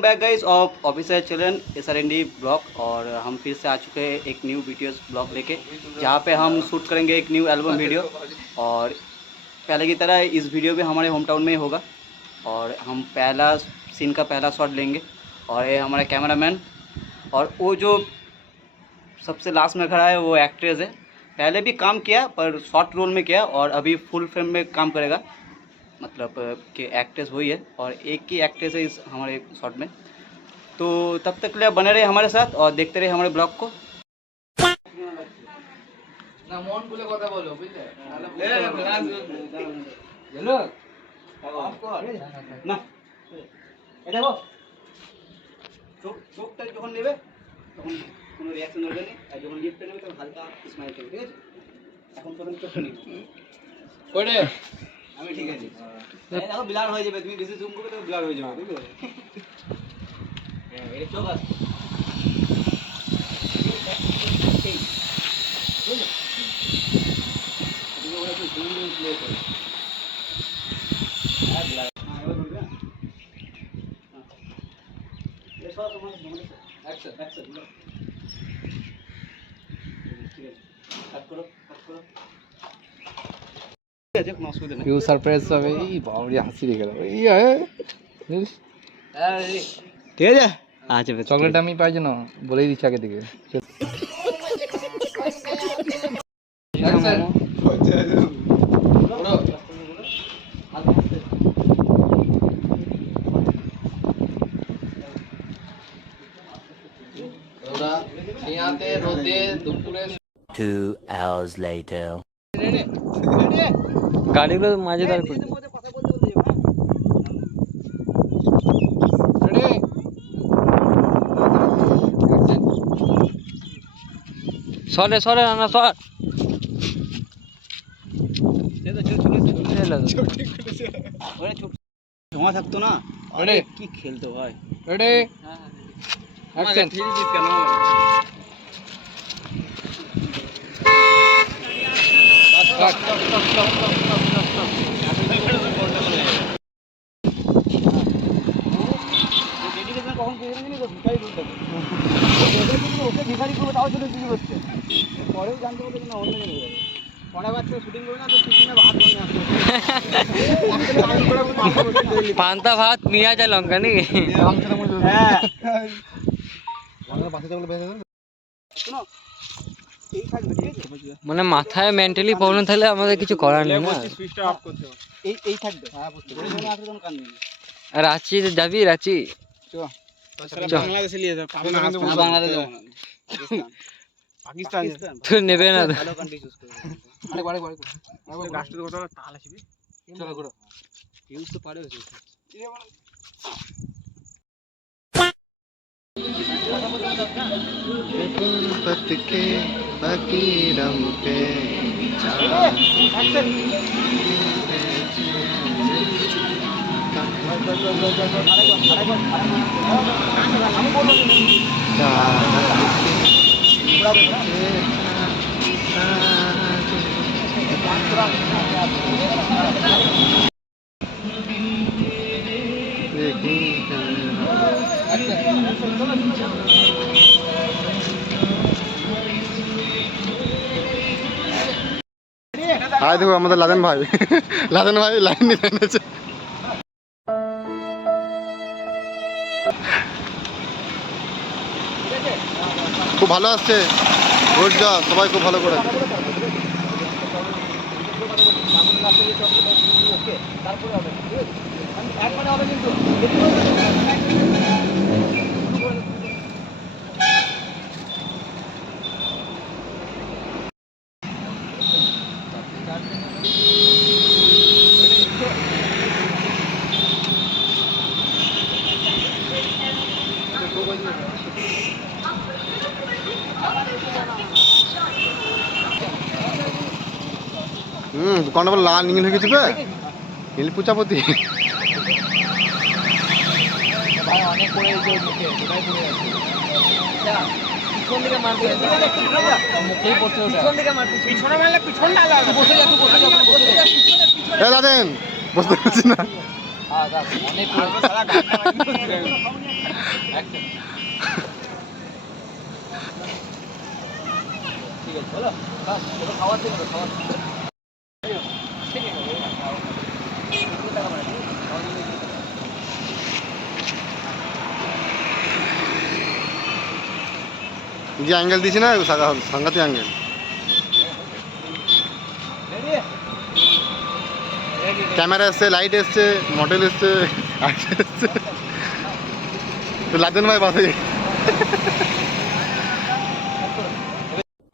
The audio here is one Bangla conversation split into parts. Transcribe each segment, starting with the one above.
Back guys of officer children SRND blog. और हम फिर से आ चुके हैं एक न्यू वीडियोस ब्लॉग लेके, जहाँ पे हम शूट करेंगे एक न्यू एल्बम वीडियो। और पहले की तरह इस वीडियो भी हमारे होम टाउन में ही होगा और हम पहला सीन का पहला शॉट लेंगे। और ये हमारा कैमरामैन और वो जो सबसे लास्ट में खड़ा है वो एक्ट्रेस है। पहले भी काम किया पर शॉर्ट रोल में किया और अभी फुल फिल्म में काम करेगा, मतलब कि एक्ट्रेस वही है और एक ही एक्ट्रेस है इस हमारे शॉट में। तो तब तक के लिए बने रहे हमारे साथ और देखते रहे हमारे ब्लॉग को। ना मन खुले কথা বলো বুঝলে না এটা দেখো চোখটা যখন নেবে তখন কোনো রিয়াকশন হবে না, আর যখন লিফটে নেবে তখন হালকা স্মাইল করবে, ঠিক আছে? এখন তখন চোখটা নেবে করে আমি ঠিক আছে। দেখো ব্লার হয়ে যাবে, তুমি বেশি জুম করবে তো ব্লার হয়ে যাবে, বুঝলে? হ্যাঁ এটা চোখ আছে কেউ সারপ্রাইজ হবে এই বাবরি হাসি রেখে দেবো এই ঠিক আছে। আচ্ছা চকলেট আমি পাই যেন বলেই দিচ্ছি আগে থেকে রোদে দুপুরে 2 hours later. গাড়িগুলো মাঝে দাঁড় করে সরে সরে না সর ধোঁয়া থাকতো না, কি খেলতো ভাই। রেডি অ্যাকশন কেন কখন ওকে ভিখারি করবো তাও চলে চুরি করছে, পরেও জানতে পারবে না অন্য জায়গায় পরের বার থেকে শুটিং করবে না তো পিছনে ভাত বন্যা পান্তা ভাত মিয়া যায় লঙ্কা নি। হ্যাঁ মানে মাথায় মেন্টালি প্রবলেম থাকলে আমাদের কিছু করার নেই না। এই থাকবে রাঁচি যাবি, রাঁচি বাংলাদেশে নিয়ে যাও, বাংলাদেশ পাকিস্তান তো নেবে না। চলো ঘুরো ইউজ তো পারে पत के बाकी रम पे हाय देखो हमारे लादेन भाई लाइन नहीं रहने से খুব ভালো আসছে, গুড জব, সবাই খুব ভালো করে। দোকানটা বলে লাল নীল হয়ে গেছে নীল প্রজাপতি। দাদেন বুঝতে পারছি না অনেক ঠিক আছে বলো খাওয়ার দিন খাওয়ার যে অ্যাঙ্গেল দিছি না সাংঘাতিক অ্যাঙ্গেল। ক্যামেরা এসছে, লাইট এসছে, মডেল এসছে, তো লাদেন ভাই পাশে।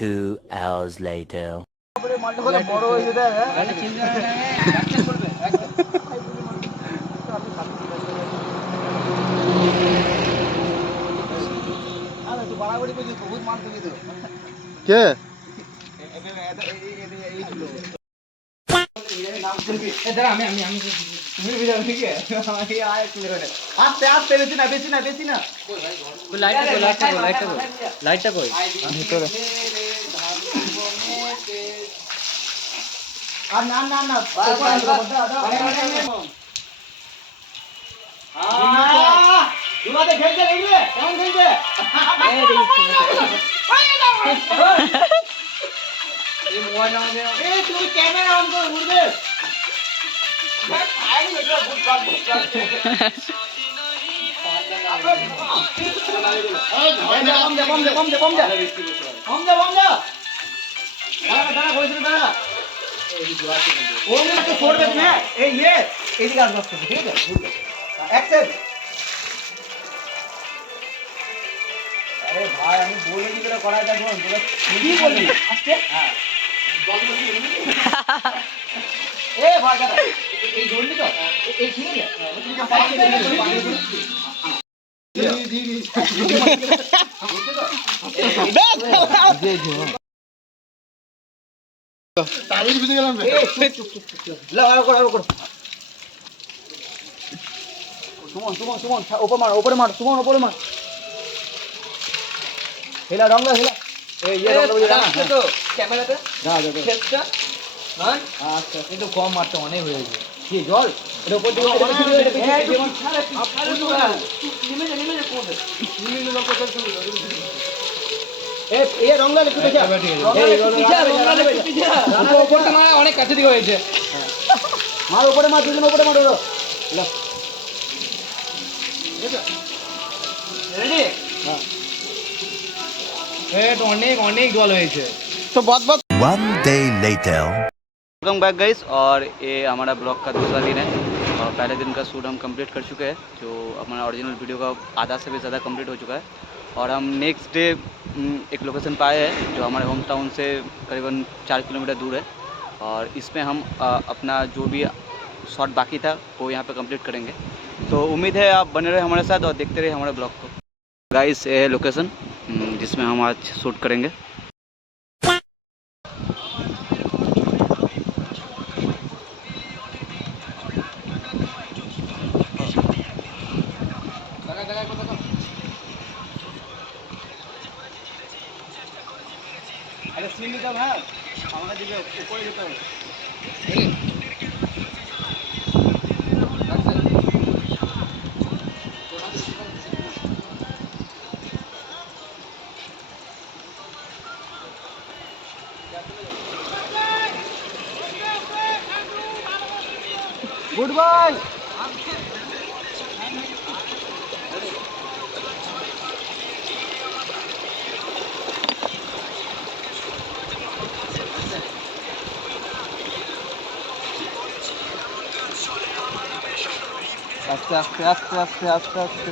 2 hours later. বড় হয়েছে দেখ কে আস্তে আস্তে বেশি না বেশি না বেশি না লাইটটা কই ভিতরে আর না না না দুবাতে খেলতে লাগবে কেমন খেলছে এই মোবাইল আমাদের এই তুমি ক্যামেরা অন করে ঘুরবে अरे भाई আমি বলে কি করে করাই দেখো কি বললি আস্তে হ্যাঁ এ ভাই দাদা এই জলদি তো এই ঠিক আছে তারিখ বুঝে গেলাম লাও করো সুমন সুমন সুমন উপরে মার সুমন উপরে মার হেলা রং হেলা এই রং বুঝে না তো ক্যামেরাতে দাও ক্ষেতটা হ্যাঁ আচ্ছা কিন্তু কম মারতে অনেক হয়ে গেছে কি জল এর উপর দিকে নেমে পড়বে এ রং লাল একটু দেখা উপর তো মারা অনেক কাছে দিকে হয়েছে মার উপরে মার দুজন উপরে মার রেডি হ্যাঁ এটা অনেক অনেক জল হয়েছে তো বাদ 1 day later. Welcome back guys और ये हमारा ब्लॉग का दूसरा दिन है और पहले दिन का शूट हम कंप्लीट कर चुके हैं जो हमारा ओरिजिनल वीडियो का आधा से भी ज़्यादा कंप्लीट हो चुका है और हम नेक्स्ट डे एक लोकेशन पे आए हैं जो हमारे होम टाउन से करीबन 4 किलोमीटर दूर है और इसमें हम अपना जो भी शॉट बाकी था वो यहाँ पे कंप्लीट करेंगे। तो उम्मीद है आप बने रहे हमारे साथ और देखते रहे हमारे ब्लॉग को। गाइस ये है लोकेशन जिसमें हम आज शूट करेंगे। अरे सीन निकल है हमारा दिखे ऊपर যেতে হবে गुड बाय আস্তে আস্তে আস্তে আস্তে আস্তে আস্তে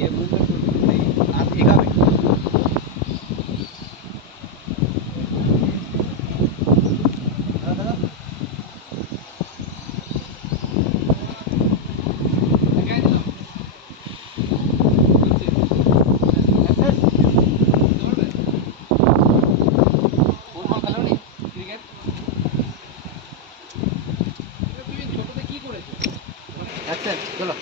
ये অ্যাকশন চলো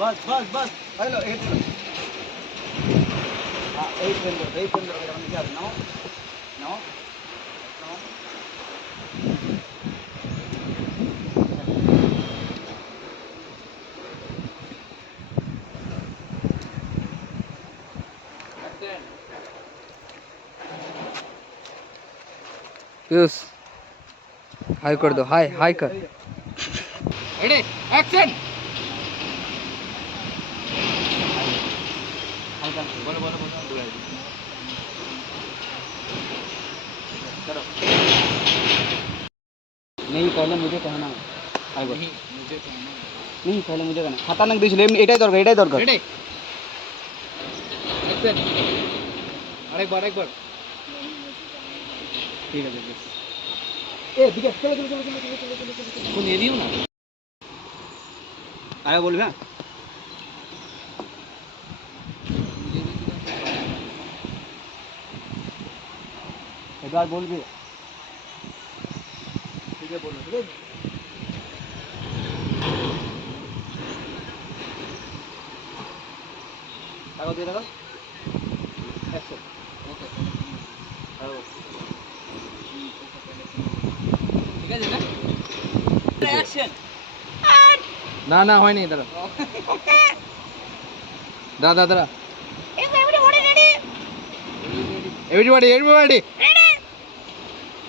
बस बस बस हेलो एक हाँ एक फ्रेंड क्या नाउ नाउ पीयूष हाई कर दो हाई हाई कर रेडी एक्शन बोलो बोलो बोलो करो नहीं पहले मुझे कहना है नहीं मुझे कहना नहीं पहले मुझे कहना खतरनाक दिखले এটাই দরকার रेडी एक्शन আরেকবার ঠিক আছে বেশ এ দিকে চলো ফোন দিয়ে দিও না আরে বলবি হ্যাঁ এবার বলবি ঠিক আছে বলো ঠিক আছে টাকা দিয়ে দাও 100 ওকে আর ঠিক আছে না অ্যাকশন না না হয়নি দাঁড়া দাঁড়া এভরিবডি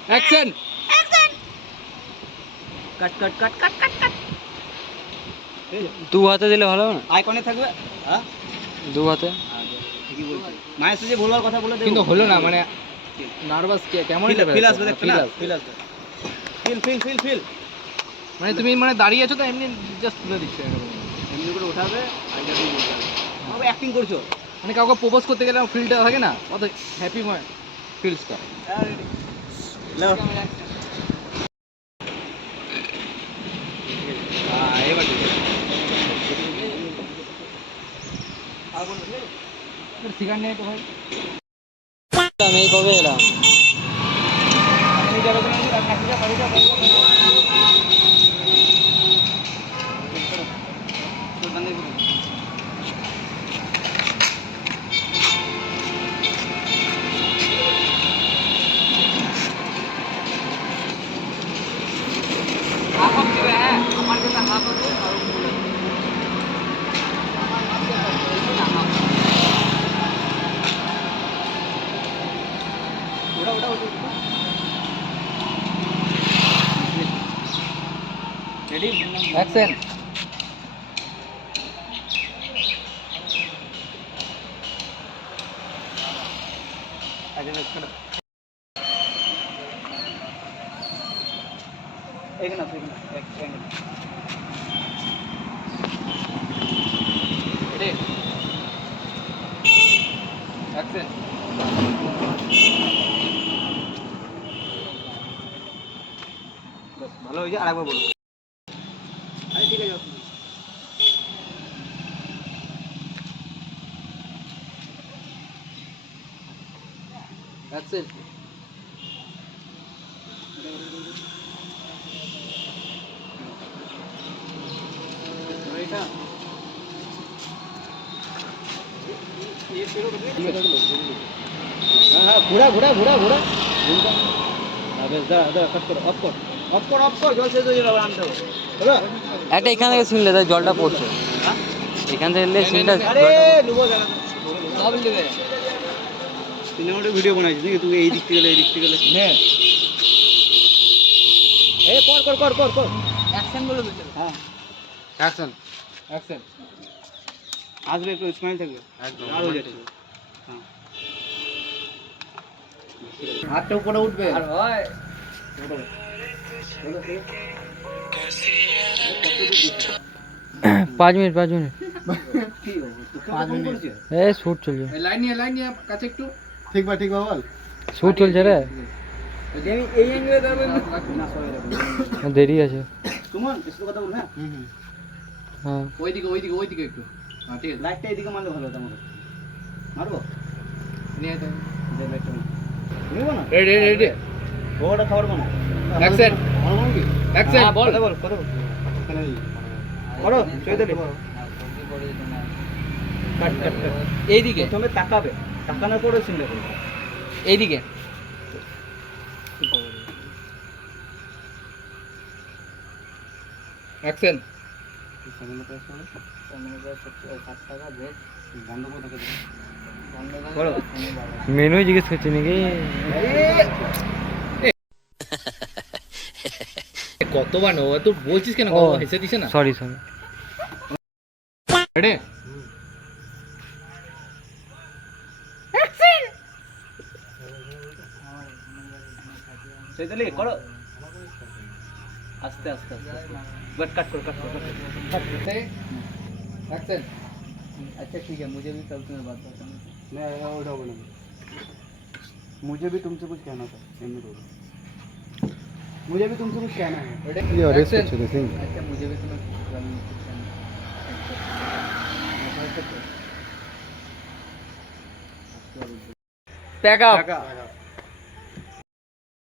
অ্যাকশন কাট দু হাতে দিলে ভালো হবে না আইকনে থাকবে হ্যাঁ দু হাতে ঠিকই বলছিস মায়ের সাথে ভুলবার কথা বলে দেব কিন্তু হলো না মানে নার্ভাস কেমন ফিল আসবে দেখতে না ফিল আসবে ফিল মানে তুমি মানে দাঁড়িয়ে আছো তো এমনি জাস্ট তুলে দিচ্ছ এমনি করে ওঠাবে আর এটা দিয়ে বলতে হবে বাবা অ্যাক্টিং করছো মানে কাউকে প্রপোজ করতে গেলে ফিলটা থাকে না অত হ্যাপি হয় ফিলসটা লো এবার সেখান নেই তো ভাই আমি কবে এলাম আমার যেটা হাফ আছে আর रेडी एक्शन आगे बैठ कर एक ना एक रेडी एक्शन बस ভালো হয়েছে আরেকবার বলো আরে ঠিক আছে एक्शन এটা ये शुरू कर हां घोड़ा अबे जा कट करो অফ কর জল শেষ হয়ে যাবে আনতে হবে একটা এখান থেকে সিন লে জলটা পড়ছে হ্যাঁ এখান থেকে লে সিনটা আরে লুবো জানা সব নেবে সিনেমাটা ভিডিও বানাইছিস নাকি তুই এই দিক থেকে গেলে নে এ কর অ্যাকশন বলে দিতে হ্যাঁ অ্যাকশন আসবে একটু স্মাইল থাকবে একদম আর হয়ে যাচ্ছে হ্যাঁ হাতটা উপরে উঠবে আর হয় 5 মিনিট কি হবে 5 মিনিট এ শুট চলছে লাইন নিয়ে কাছে একটু ঠিক বা বল শুট চলছে রে এই অ্যাঙ্গেলে দাঁড়াবে না সবাই দেরি আছে সুমন কিছু কথা বল হ্যাঁ हाँ ওইদিকে একটু হ্যাঁ ঠিক আছে লাইটটা এদিকে মারলে ভালো হতো আমাকে মারবো নিয়ে আয় তাহলে। যে লাইটটা নিবো না রেডি রেডি ওটা খাবার বানা অ্যাকশন অ্যাকশন বল বল করো করো চৈতালি কাট কাট কাট এইদিকে প্রথমে তাকাবে তাকানোর পরে সিন দেবে এইদিকে অ্যাকশন করো मेनू जिज्ञेस করছি নাকি কতবার নেবো তুই বলছিস কেন ও হেসে দিছে না সরি সরি রেডি চৈতালি করো আস্তে আস্তে আস্তে বাট কাট করো কাট অ্যাকশন अच्छा ठीक है मुझे भी कल तुम्हें बात बताना मैं उठा बोला मुझे भी तुमसे कुछ कहना था मुझे भी तुमसे कुछ कहना है ये अरेस्ट করছে দেখেন अच्छा मुझे भी तुम्हें कल कुछ कहना है প্যাক আপ